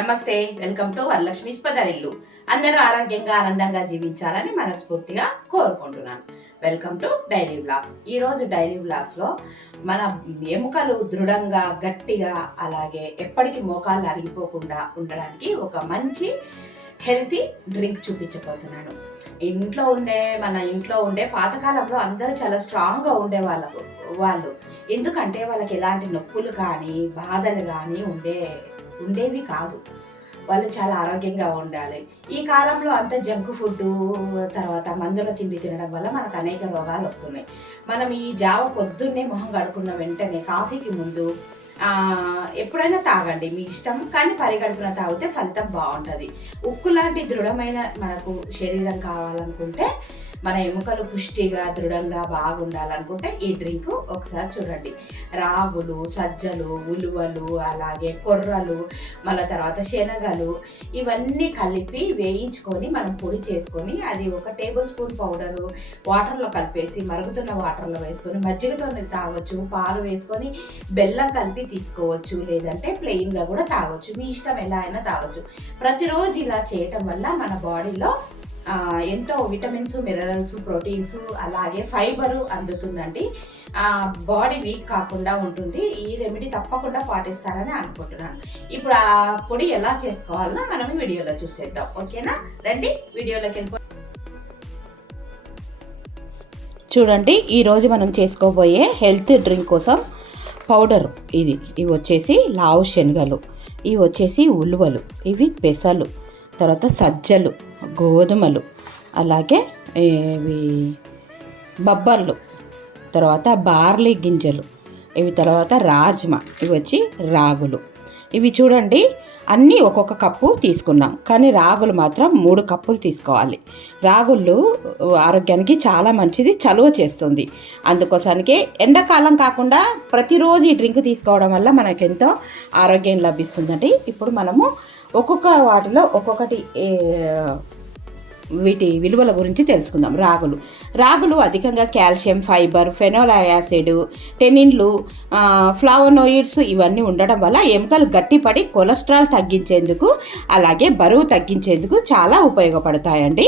నమస్తే, welcome to Varalakshmi పదరిల్లు. అందరూ ఆరోగ్యంగా ఆనందంగా జీవించాలని మనస్ఫూర్తిగా కోరుకుంటున్నాను. Welcome to daily blogs. ఈరోజు డైలీ బ్లాగ్స్లో మన ఎముకలు దృఢంగా గట్టిగా అలాగే ఎప్పటికీ మోకాళ్ళు అరిగిపోకుండా ఉండడానికి ఒక మంచి హెల్తీ డ్రింక్ చూపించబోతున్నాను. మన ఇంట్లో ఉండే పాతకాలంలో అందరూ చాలా స్ట్రాంగ్గా ఉండే వాళ్ళు ఎందుకంటే వాళ్ళకి ఎలాంటి నొప్పులు కానీ బాధలు కానీ ఉండేవి కాదు. వాళ్ళు చాలా ఆరోగ్యంగా ఉండాలి. ఈ కాలంలో అంత జంక్ ఫుడ్ తర్వాత మందుల తిండి తినడం వల్ల మనకు అనేక రోగాలు వస్తున్నాయి. మనం ఈ జావ పొద్దున్నే మొహం కడుక్కున్న వెంటనే కాఫీకి ముందు ఎప్పుడైనా తాగండి, మీ ఇష్టం. కానీ పరిగడుపున తాగితే ఫలితం బాగుంటుంది. ఉక్కు లాంటి దృఢమైన మనకు శరీరం కావాలనుకుంటే, మన ఎముకలు పుష్టిగా దృఢంగా బాగుండాలనుకుంటే ఈ డ్రింక్ ఒకసారి చూడండి. రాగులు, సజ్జలు, ఉలువలు, అలాగే కొర్రలు, మళ్ళీ తర్వాత శనగలు ఇవన్నీ కలిపి వేయించుకొని మనం పొడి చేసుకొని అది ఒక టేబుల్ స్పూన్ పౌడరు వాటర్లో కలిపేసి మరుగుతున్న వాటర్లో వేసుకొని మజ్జిగతో తాగొచ్చు, పాలు వేసుకొని బెల్లం కలిపి తీసుకోవచ్చు, లేదంటే ప్లెయిన్గా కూడా తాగొచ్చు. మీ ఇష్టం, ఎలా అయినా తాగొచ్చు. ప్రతిరోజు ఇలా చేయటం వల్ల మన బాడీలో ఎంతో విటమిన్స్, మినరల్స్, ప్రోటీన్స్ అలాగే ఫైబరు అందుతుందండి. బాడీ వీక్ కాకుండా ఉంటుంది. ఈ రెమెడీ తప్పకుండా పాటిస్తారని అనుకుంటున్నాను. ఇప్పుడు ఆ పొడి ఎలా చేసుకోవాలో మనం వీడియోలో చూసేద్దాం. ఓకేనా? రండి వీడియోలోకి వెళ్ళిపో. చూడండి, ఈరోజు మనం చేసుకోబోయే హెల్త్ డ్రింక్ కోసం పౌడర్ ఇవి వచ్చేసి లావు శనగలు, ఇవి వచ్చేసి ఉలువలు, ఇవి పెసలు, తర్వాత సజ్జలు, గోధుమలు, అలాగే ఇవి బొబ్బర్లు, తర్వాత బార్లీ గింజలు, ఇవి తర్వాత రాజ్మా, ఇవి వచ్చి రాగులు. ఇవి చూడండి, అన్నీ ఒక్కొక్క కప్పు తీసుకున్నాం, కానీ రాగులు మాత్రం 3 కప్పులు తీసుకోవాలి. రాగులు ఆరోగ్యానికి చాలా మంచిది, చలువ చేస్తుంది. అందుకోసానికి ఎండాకాలం కాకుండా ప్రతిరోజు ఈ డ్రింక్ తీసుకోవడం వల్ల మనకెంతో ఆరోగ్యం లభిస్తుందండి. ఇప్పుడు మనము ఒక్కొక్క వాటిలో ఒక్కొక్కటి వీటి విలువల గురించి తెలుసుకుందాం. రాగులు అధికంగా కాల్షియం, ఫైబర్, ఫెనోలిక్ యాసిడ్, టెనిన్లు, ఫ్లావోనోయిడ్స్ ఇవన్నీ ఉండడం వల్ల ఎముకలు గట్టిపడి కొలెస్ట్రాల్ తగ్గించేందుకు అలాగే బరువు తగ్గించేందుకు చాలా ఉపయోగపడతాయండి.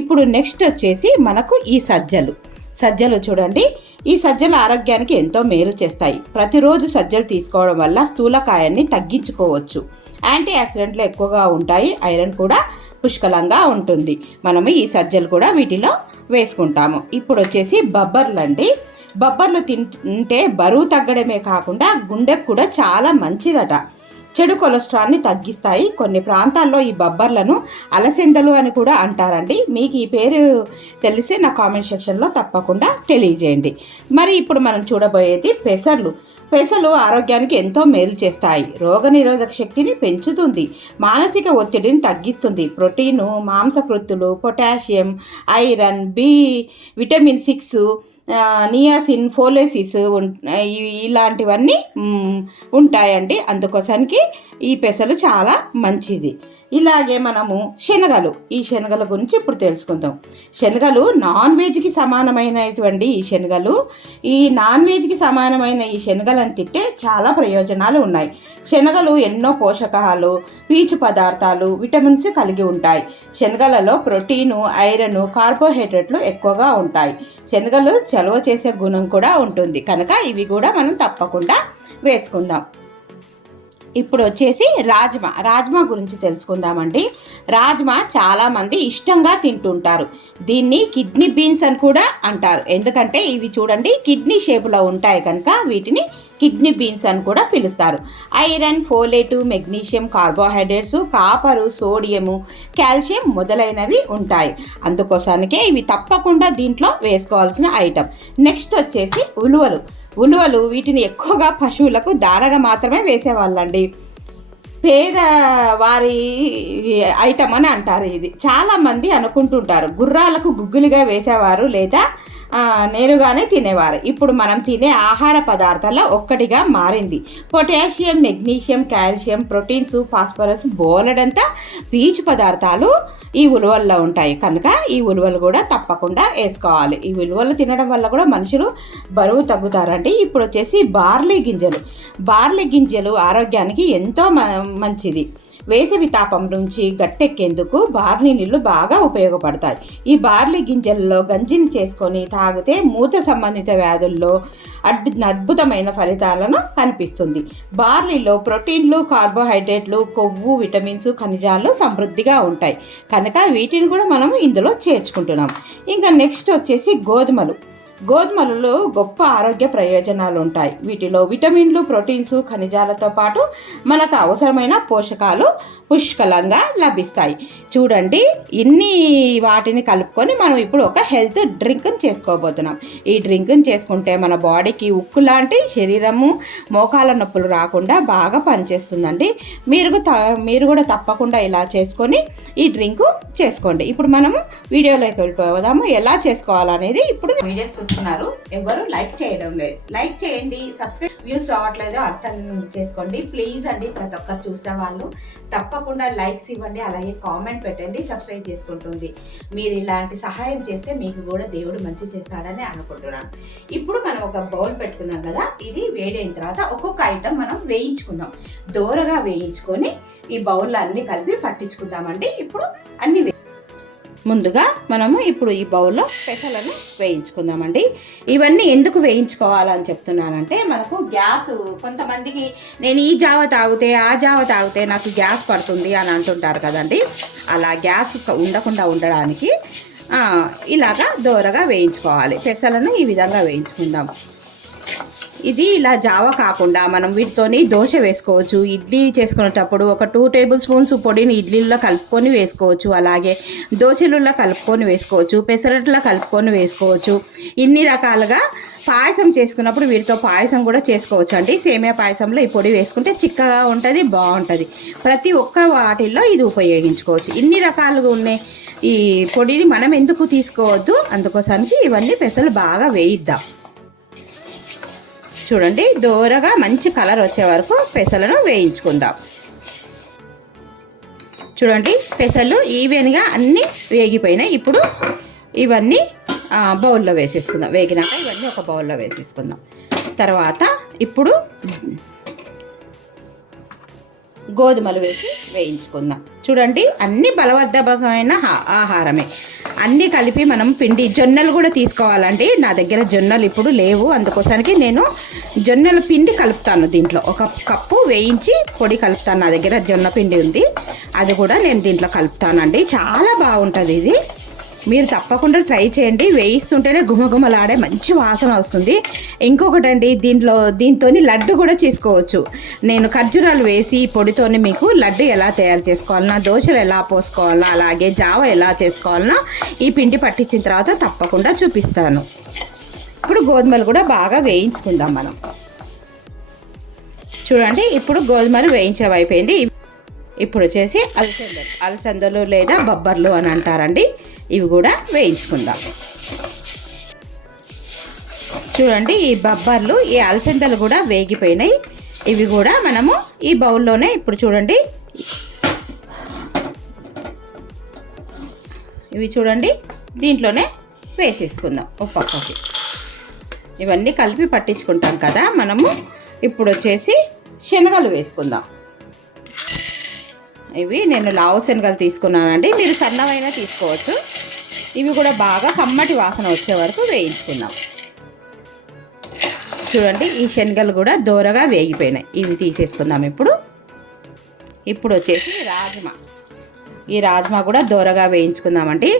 ఇప్పుడు నెక్స్ట్ వచ్చేసి మనకు ఈ సజ్జలు చూడండి. ఈ సజ్జలు ఆరోగ్యానికి ఎంతో మేలు చేస్తాయి. ప్రతిరోజు సజ్జలు తీసుకోవడం వల్ల స్థూలకాయాన్ని తగ్గించుకోవచ్చు. యాంటీ ఆక్సిడెంట్లు ఎక్కువగా ఉంటాయి, ఐరన్ కూడా పుష్కలంగా ఉంటుంది. మనము ఈ సజ్జలు కూడా వీటిలో వేసుకుంటాము. ఇప్పుడు వచ్చేసి బొబ్బర్లు తింటే బరువు తగ్గడమే కాకుండా గుండెకు కూడా చాలా మంచిదట. చెడు కొలెస్ట్రాల్ని తగ్గిస్తాయి. కొన్ని ప్రాంతాల్లో ఈ బొబ్బర్లను అలసందలు అని కూడా అంటారండి. మీకు ఈ పేరు తెలిసి నా కామెంట్ సెక్షన్లో తప్పకుండా తెలియజేయండి. మరి ఇప్పుడు మనం చూడబోయేది పెసలు ఆరోగ్యానికి ఎంతో మేలు చేస్తాయి. రోగనిరోధక శక్తిని పెంచుతుంది, మానసిక ఒత్తిడిని తగ్గిస్తుంది. ప్రోటీను, మాంసకృత్తులు, పొటాషియం, ఐరన్, విటమిన్ 6, నియాసిన్, ఫోలేసిస్ ఇలాంటివన్నీ ఉంటాయండి. అందుకోసానికి ఈ పెసలు చాలా మంచిది. ఇలాగే మనము ఈ శనగల గురించి ఇప్పుడు తెలుసుకుందాం. శనగలు నాన్ వెజ్కి సమానమైనటువంటి ఈ నాన్ వెజ్కి సమానమైన ఈ శనగలను తింటే చాలా ప్రయోజనాలు ఉన్నాయి. శనగలు ఎన్నో పోషకాలు, పీచు పదార్థాలు, విటమిన్స్ కలిగి ఉంటాయి. శనగలలో ప్రోటీను, ఐరన్, కార్బోహైడ్రేట్లు ఎక్కువగా ఉంటాయి. శనగలు చలువ చేసే గుణం కూడా ఉంటుంది కనుక ఇవి కూడా మనం తప్పకుండా వేసుకుందాం. ఇప్పుడు వచ్చేసి రాజ్మా గురించి తెలుసుకుందామండి. రాజ్మా చాలామంది ఇష్టంగా తింటుంటారు. దీన్ని కిడ్నీ బీన్స్ అని కూడా అంటారు. ఎందుకంటే ఇవి చూడండి కిడ్నీ షేపులో ఉంటాయి కనుక వీటిని కిడ్నీ బీన్స్ అని కూడా పిలుస్తారు. Iron, folate, magnesium, carbohydrates, copper, sodium, calcium మొదలైనవి ఉంటాయి. అందుకోసానికే ఇవి తప్పకుండా దీంట్లో వేసుకోవాల్సిన ఐటెం. నెక్స్ట్ వచ్చేసి ఉలువలు వీటిని ఎక్కువగా పశువులకు దానగా మాత్రమే వేసేవాళ్ళండి. పేదవారి ఐటమ్ అని అంటారు. ఇది చాలామంది అనుకుంటుంటారు. గుర్రాలకు గుగ్గులుగా వేసేవారు, లేదా నేరుగానే తినేవారు. ఇప్పుడు మనం తినే ఆహార పదార్థాల్లో ఒక్కటిగా మారింది. Potassium, magnesium, calcium, proteins, phosphorus, బోలెడంతా పీచు పదార్థాలు ఈ ఉలువల్లో ఉంటాయి. కనుక ఈ ఉలువలు కూడా తప్పకుండా వేసుకోవాలి. ఈ ఉలువలు తినడం వల్ల కూడా మనుషులు బరువు తగ్గుతారండి. ఇప్పుడు వచ్చేసి బార్లీ గింజలు ఆరోగ్యానికి ఎంతో మంచిది. వేసవి తాపం నుంచి గట్టెక్కేందుకు బార్లీ నీళ్లు బాగా ఉపయోగపడతాయి. ఈ బార్లీ గింజల్లో గంజిని చేసుకొని తాగితే మూత సంబంధిత వ్యాధుల్లో అద్భుతమైన ఫలితాలను కనిపిస్తుంది. బార్లీలో ప్రోటీన్లు, కార్బోహైడ్రేట్లు, కొవ్వు, విటమిన్స్, ఖనిజాలు సమృద్ధిగా ఉంటాయి. కనుక వీటిని కూడా మనం ఇందులో చేర్చుకుంటున్నాం. ఇంకా నెక్స్ట్ వచ్చేసి గోధుమలలో గొప్ప ఆరోగ్య ప్రయోజనాలు ఉంటాయి. వీటిలో విటమిన్లు, ప్రోటీన్స్, ఖనిజాలతో పాటు మనకు అవసరమైన పోషకాలు పుష్కలంగా లభిస్తాయి. చూడండి, ఇన్ని వాటిని కలుపుకొని మనం ఇప్పుడు ఒక హెల్త్ డ్రింక్ని చేసుకోబోతున్నాం. ఈ డ్రింక్ని చేసుకుంటే మన బాడీకి ఉక్కు లాంటి శరీరము, మోకాల నొప్పులు రాకుండా బాగా పనిచేస్తుందండి. మీరు కూడా తప్పకుండా ఇలా చేసుకొని ఈ డ్రింక్ చేసుకోండి. ఇప్పుడు మనము వీడియోలోకి వెళ్ళిపోదాము. ఎలా చేసుకోవాలనేది ఇప్పుడు వీడియోస్ చూస్తున్నారు, ఎవరు లైక్ చేయడం లేదు. లైక్ చేయండి, సబ్స్క్రైబ్. వ్యూస్ రావట్లేదు అర్థం చేసుకోండి ప్లీజ్ అండి. ప్రతి ఒక్కరు చూసిన వాళ్ళు తప్పకుండా లైక్స్ ఇవ్వండి, అలాగే కామెంట్ పెట్టండి. సబ్స్క్రైబ్ చేసుకుంటుంది. మీరు ఇలాంటి సహాయం చేస్తే మీకు కూడా దేవుడు మంచి చేస్తాడని అనుకుంటున్నాను. ఇప్పుడు మనం ఒక బౌల్ పెట్టుకుందాం కదా. ఇది వేడైన తర్వాత ఒక్కొక్క ఐటమ్ మనం వేయించుకుందాం. దోరగా వేయించుకొని ఈ బౌల్లో అన్ని కలిపి పట్టించుకుందామండి. ఇప్పుడు అన్ని ముందుగా మనము ఇప్పుడు ఈ బౌల్లో పెసలను వేయించుకుందామండి. ఇవన్నీ ఎందుకు వేయించుకోవాలని చెప్తున్నానంటే, మనకు గ్యాస్, కొంతమందికి నేను ఈ జావ తాగితే ఆ జావ తాగితే నాకు గ్యాస్ పడుతుంది అని అంటుంటారు కదండి. అలా గ్యాస్ ఉండకుండా ఉండడానికి ఇలాగా దోరగా వేయించుకోవాలి. పెసలను ఈ విధంగా వేయించుకుందాం. ఇది ఇలా జావ కాకుండా మనం వీటితోని దోశ వేసుకోవచ్చు. ఇడ్లీ చేసుకునేటప్పుడు ఒక 2 టేబుల్ స్పూన్స్ పొడిని ఇడ్లీలో కలుపుకొని వేసుకోవచ్చు. అలాగే దోశలలో కలుపుకొని వేసుకోవచ్చు, పెసరట్లో కలుపుకొని వేసుకోవచ్చు. ఇన్ని రకాలుగా పాయసం చేసుకున్నప్పుడు వీటితో పాయసం కూడా చేసుకోవచ్చు అండి. సేమియా పాయసంలో ఈ పొడి వేసుకుంటే చిక్కగా ఉంటుంది, బాగుంటుంది. ప్రతి ఒక్క వాటిల్లో ఇది ఉపయోగించుకోవచ్చు. ఇన్ని రకాలుగా ఉన్నాయి ఈ పొడిని మనం ఎందుకు తీసుకోవద్దు, అందుకోసానికి ఇవన్నీ పెసలు బాగా వేయిద్దాం. చూడండి, దోరగా మంచి కలర్ వచ్చే వరకు పెసలను వేయించుకుందాం. చూడండి, పెసలు ఈవెన్గా అన్నీ వేగిపోయినాయి. ఇప్పుడు ఇవన్నీ బౌల్లో వేసేసుకుందాం. వేగినాక ఇవన్నీ ఒక బౌల్లో వేసేసుకుందాం. తర్వాత ఇప్పుడు గోధుమలు వేసి వేయించుకుందాం. చూడండి, అన్ని బలవర్ధకమైన ఆహారమే. అన్నీ కలిపి మనం పిండి, జొన్నలు కూడా తీసుకోవాలండి. నా దగ్గర జొన్నలు ఇప్పుడు లేవు, అందుకోసానికి నేను జొన్నల పిండి కలుపుతాను. దీంట్లో 1 కప్పు వేయించి పొడి కలుపుతాను. నా దగ్గర జొన్న పిండి ఉంది, అది కూడా నేను దీంట్లో కలుపుతానండి. చాలా బాగుంటుంది ఇది. మీరు తప్పకుండా ట్రై చేయండి. వేయిస్తుంటేనే గుమగుమలాడే మంచి వాసన వస్తుంది. ఇంకొకటి అండి, దీంతో లడ్డు కూడా చేసుకోవచ్చు. నేను ఖర్జూరాలు వేసి పొడితోని మీకు లడ్డు ఎలా తయారు చేసుకోవాలన్నా, దోశలు ఎలా పోసుకోవాలన్నా, అలాగే జావ ఎలా చేసుకోవాలన్నా ఈ పిండి పట్టించిన తర్వాత తప్పకుండా చూపిస్తాను. ఇప్పుడు గోధుమలు కూడా బాగా వేయించుకుందాం మనం. చూడండి, ఇప్పుడు గోధుమలు వేయించడం అయిపోయింది. ఇప్పుడు వచ్చేసి అలసందలు లేదా బొబ్బర్లు అని అంటారండి, ఇవి కూడా వేయించుకుందాం. చూడండి, ఈ బొబ్బర్లు, ఈ అలసందలు కూడా వేగిపోయినాయి. ఇవి కూడా మనము ఈ బౌల్లోనే ఇప్పుడు చూడండి, ఇవి చూడండి దీంట్లోనే వేసేసుకుందాం. ఒక్కొక్కటి ఇవన్నీ కలిపి పట్టించుకుంటాం కదా మనము. ఇప్పుడు వచ్చేసి శనగలు వేసుకుందాం. ఇవి నేను లావు శనగలు తీసుకున్నానండి, మీరు సన్నవైనా తీసుకోవచ్చు. ఇవి కూడా బాగా కమ్మటి వాసన వచ్చే వరకు వేయించుకుందాం. చూడండి, ఈ శనగలు కూడా దోరగా వేగిపోయినాయి. ఇవి తీసేసుకుందాం. ఇప్పుడు వచ్చేసి ఈ రాజ్మా కూడా దోరగా వేయించుకుందామండి.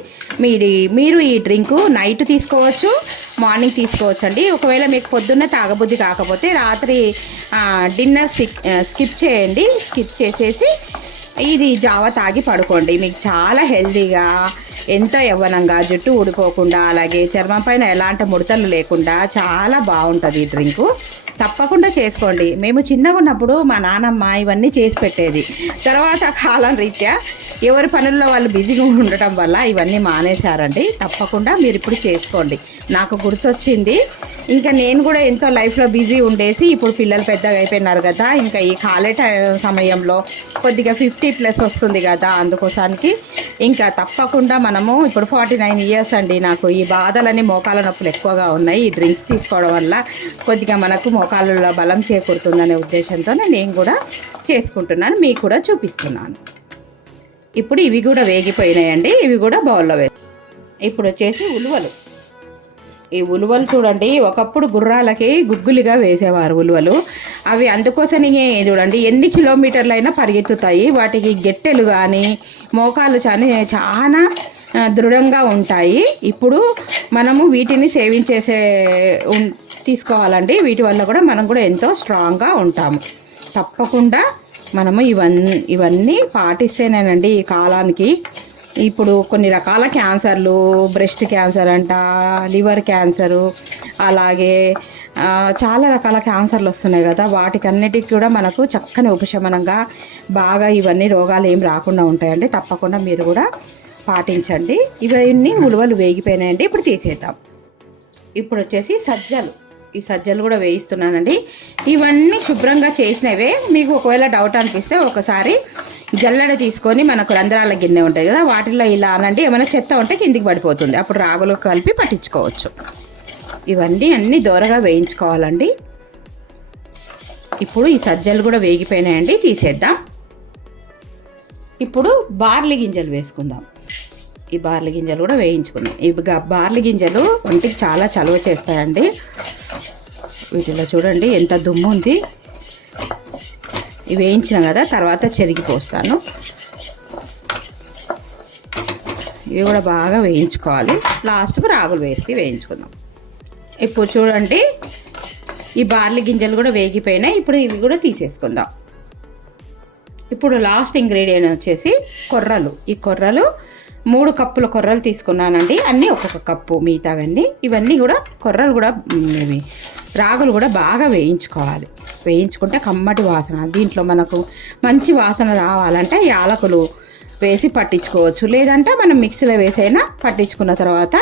మీరు ఈ డ్రింకు నైట్ తీసుకోవచ్చు, మార్నింగ్ తీసుకోవచ్చు అండి. ఒకవేళ మీకు పొద్దున్న తాగబుద్ధి కాకపోతే రాత్రి డిన్నర్ స్కిప్ చేయండి. స్కిప్ చేసేసి ఇది జావ తాగి పడుకోండి. మీకు చాలా హెల్తీగా, ఎంతో యవ్వనంగా, జుట్టు ఊడిపోకుండా, అలాగే చర్మం పైన ఎలాంటి ముడతలు లేకుండా చాలా బాగుంటుంది ఈ డ్రింకు. తప్పకుండా చేసుకోండి. మేము చిన్నగా ఉన్నప్పుడు మా నాన్నమ్మ ఇవన్నీ చేసి పెట్టేది. తర్వాత కాలం రీత్యా ఎవరి పనుల్లో వాళ్ళు బిజీగా ఉండటం వల్ల ఇవన్నీ మానేశారండి. తప్పకుండా మీరు ఇప్పుడు చేసుకోండి. నాకు గుర్తొచ్చింది. ఇంకా నేను కూడా ఎంతో లైఫ్లో బిజీ ఉండేసి ఇప్పుడు పిల్లలు పెద్దగా అయిపోయినారు కదా, ఇంకా ఈ ఖాళీ సమయంలో కొద్దిగా 50+ వస్తుంది కదా, అందుకోసానికి ఇంకా తప్పకుండా మనము ఇప్పుడు 49 ఇయర్స్ అండి నాకు. ఈ బాధలని మోకాల నొప్పులు ఎక్కువగా ఉన్నాయి. ఈ డ్రింక్స్ తీసుకోవడం వల్ల కొద్దిగా మనకు మోకాళ్ళలో బలం చేకూరుతుందనే ఉద్దేశంతో నేను కూడా చేసుకుంటున్నాను, మీకు కూడా చూపిస్తున్నాను. ఇప్పుడు ఇవి కూడా వేగిపోయినాయండి, ఇవి కూడా బౌల్లో ఇప్పుడు వచ్చేసి ఉలువలు. ఈ ఉలువలు చూడండి, ఒకప్పుడు గుర్రాలకి గుగ్గులుగా వేసేవారు ఉలువలు. అవి అందుకోసమే చూడండి ఎన్ని కిలోమీటర్లైనా పరిగెత్తుతాయి. వాటికి గెట్టెలు కానీ మోకాలు చాలా దృఢంగా ఉంటాయి. ఇప్పుడు మనము వీటిని సేవించేసే తీసుకోవాలండి. వీటి వల్ల కూడా మనం కూడా ఎంతో స్ట్రాంగ్గా ఉంటాము. తప్పకుండా మనము ఇవన్నీ పాటిస్తేనేనండి ఈ కాలానికి. ఇప్పుడు కొన్ని రకాల క్యాన్సర్లు, బ్రెస్ట్ క్యాన్సర్ అంట, లివర్ క్యాన్సరు, అలాగే చాలా రకాల క్యాన్సర్లు వస్తున్నాయి కదా, వాటికన్నిటికి కూడా మనకు చక్కని ఉపశమనంగా బాగా ఇవన్నీ రోగాలు ఏం రాకుండా ఉంటాయండి. తప్పకుండా మీరు కూడా పాటించండి. ఇవన్నీ ఉలువలు వేగిపోయినాయండి, ఇప్పుడు తీసేద్దాం. ఇప్పుడు వచ్చేసి సజ్జలు. ఈ సజ్జలు కూడా వేయిస్తున్నానండి. ఇవన్నీ శుభ్రంగా చేసినవే. మీకు ఒకవేళ డౌట్ అనిపిస్తే ఒకసారి జల్లెడ తీసుకొని, మనకు రంధ్రాల గిన్నె ఉంటుంది కదా, వాటిల్లో ఇలా అనండి, ఏమైనా చెత్త ఉంటే కిందికి పడిపోతుంది, అప్పుడు రాగులు కలిపి పట్టించుకోవచ్చు. ఇవన్నీ అన్నీ దోరగా వేయించుకోవాలండి. ఇప్పుడు ఈ సజ్జలు కూడా వేగిపోయినాయండి, తీసేద్దాం. ఇప్పుడు బార్లీ గింజలు వేసుకుందాం. ఈ బార్లీ గింజలు కూడా వేయించుకుందాం. ఈ బార్లీ గింజలు ఒంటికి చాలా చలువ చేస్తాయండి. వీటిలో చూడండి ఎంత దుమ్ము ఉంది. ఇవి వేయించిన కదా, తర్వాత చెరిగిపోస్తాను. ఇవి కూడా బాగా వేయించుకోవాలి. లాస్ట్కు రాగులు వేసి వేయించుకుందాం. ఇప్పుడు చూడండి ఈ బార్లీ గింజలు కూడా వేగిపోయినాయి. ఇప్పుడు ఇవి కూడా తీసేసుకుందాం. ఇప్పుడు లాస్ట్ ఇంగ్రీడియంట్ వచ్చేసి కొర్రలు. ఈ కొర్రలు 3 కప్పుల కొర్రలు తీసుకున్నానండి. అన్నీ ఒక్కొక్క కప్పు, మిగతావన్నీ. ఇవన్నీ కూడా కొర్రలు కూడా ఇవి రాగులు కూడా బాగా వేయించుకోవాలి. వేయించుకుంటే కమ్మటి వాసన. దీంట్లో మనకు మంచి వాసన రావాలంటే యాలకులు వేసి పట్టించుకోవచ్చు, లేదంటే మనం మిక్సీలో వేసైనా పట్టించుకున్న తర్వాత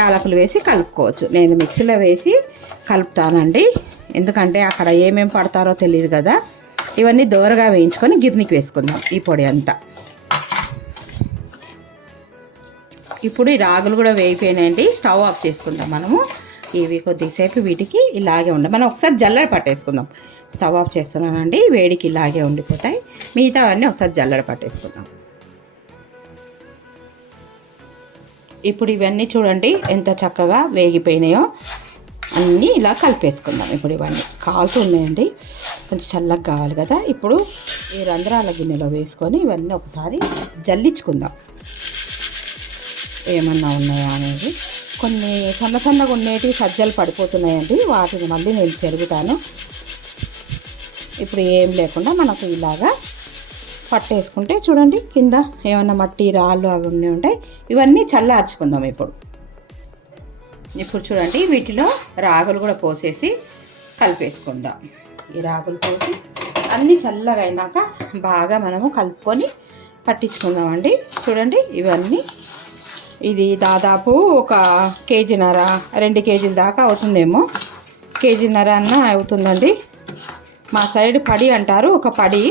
యాలకులు వేసి కలుపుకోవచ్చు. నేను మిక్సీలో వేసి కలుపుతానండి, ఎందుకంటే అక్కడ ఏమేమి పడతారో తెలియదు కదా. ఇవన్నీ దోరగా వేయించుకొని గిర్నికి వేసుకుందాం ఈ పొడి అంతా. ఇప్పుడు ఈ రాగులు కూడా వేగిపోయినాయండి, స్టవ్ ఆఫ్ చేసుకుందాం మనము. ఇవి కొద్దిసేపు వీటికి ఇలాగే ఉండాలి. మనం ఒకసారి జల్లెడ పట్టేసుకుందాం. స్టవ్ ఆఫ్ చేస్తున్నానండి, వేడికి ఇలాగే ఉండిపోతాయి. మిగతావన్నీ ఒకసారి జల్లెడ పట్టేసుకుందాం. ఇప్పుడు ఇవన్నీ చూడండి ఎంత చక్కగా వేగిపోయినాయో. అన్నీ ఇలా కలిపేసుకుందాం. ఇప్పుడు ఇవన్నీ కాలుతున్నాయండి, కొంచెం చల్లగా కావాలి కదా. ఇప్పుడు ఈ రంధ్రాల గిన్నెలో వేసుకొని ఇవన్నీ ఒకసారి జల్లించుకుందాం, ఏమన్నా ఉన్నాయా అనేది. కొన్ని సన్నగా ఉండేటివి సజ్జలు పడిపోతున్నాయండి, వాటిని మళ్ళీ నేను చెరుగుతాను. ఇప్పుడు ఏం లేకుండా మనకు ఇలాగా పట్టేసుకుంటే చూడండి కింద ఏమన్నా మట్టి రాళ్ళు అవన్నీ ఉంటాయి. ఇవన్నీ చల్లార్చుకుందాం. ఇప్పుడు చూడండి వీటిలో రాగులు కూడా పోసేసి కలిపేసుకుందాం. ఈ రాగులు పోసి అన్నీ చల్లగా అయినాక బాగా మనము కలుపుకొని పట్టించుకుందామండి. చూడండి ఇవన్నీ, ఇది దాదాపు 1 కేజీన్నర 2 కేజీల దాకా అవుతుందేమో, కేజీన్నర అన్న అవుతుందండి. మా సైడ్ పడి అంటారు, ఒక పడి.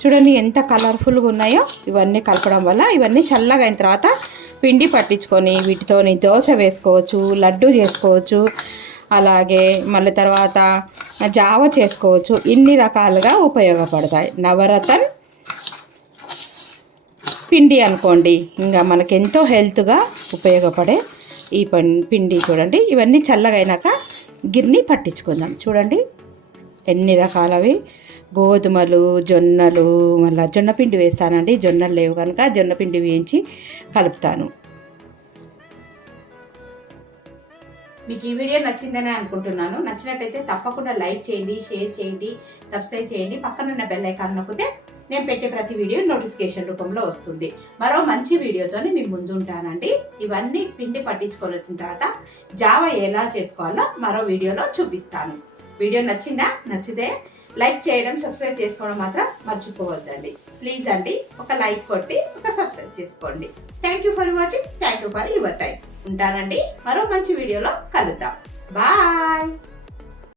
చూడండి ఎంత కలర్ఫుల్గా ఉన్నాయో. ఇవన్నీ కలపడం వల్ల ఇవన్నీ చల్లగా అయిన తర్వాత పిండి పట్టించుకొని వీటితోని దోశ వేసుకోవచ్చు, లడ్డు చేసుకోవచ్చు, అలాగే మళ్ళీ తర్వాత జావ చేసుకోవచ్చు. ఇన్ని రకాలుగా ఉపయోగపడతాయి. నవరత్న పిండి అనుకోండి, ఇంకా మనకెంతో హెల్త్గా ఉపయోగపడే ఈ పిండి చూడండి. ఇవన్నీ చల్లగా అయినాక గిర్ని పట్టించుకుందాం. చూడండి ఎన్ని రకాలవి, గోధుమలు, జొన్నలు, మళ్ళీ జొన్న పిండి వేస్తానండి. జొన్నలు లేవు కనుక జొన్న పిండి వేయించి కలుపుతాను. మీకు ఈ వీడియో నచ్చిందని అనుకుంటున్నాను. నచ్చినట్టయితే తప్పకుండా లైక్ చేయండి, షేర్ చేయండి, సబ్స్క్రైబ్ చేయండి. పక్కనున్న బెల్ ఐకాన్ నొక్కితే నేను పెట్టే ప్రతి వీడియో నోటిఫికేషన్ రూపంలో వస్తుంది. మరో మంచి వీడియోతోని మీ ముందు ఉంటానండి. ఇవన్నీ పిండి పట్టించుకొని వచ్చిన తర్వాత జావ ఎలా చేసుకోవాలో మరో వీడియోలో చూపిస్తాను. వీడియో నచ్చిందా? నచ్చితే లైక్ చేయడం, సబ్స్క్రైబ్ చేసుకోవడం మాత్రం మర్చిపోవద్దండి. ప్లీజ్ అండి, ఒక లైక్ కొట్టి ఒక సబ్స్క్రైబ్ చేసుకోండి. Thank you for watching. Thank you for your time. ఉంటానండి, మరో మంచి వీడియోలో కలుద్దాం. బాయ్.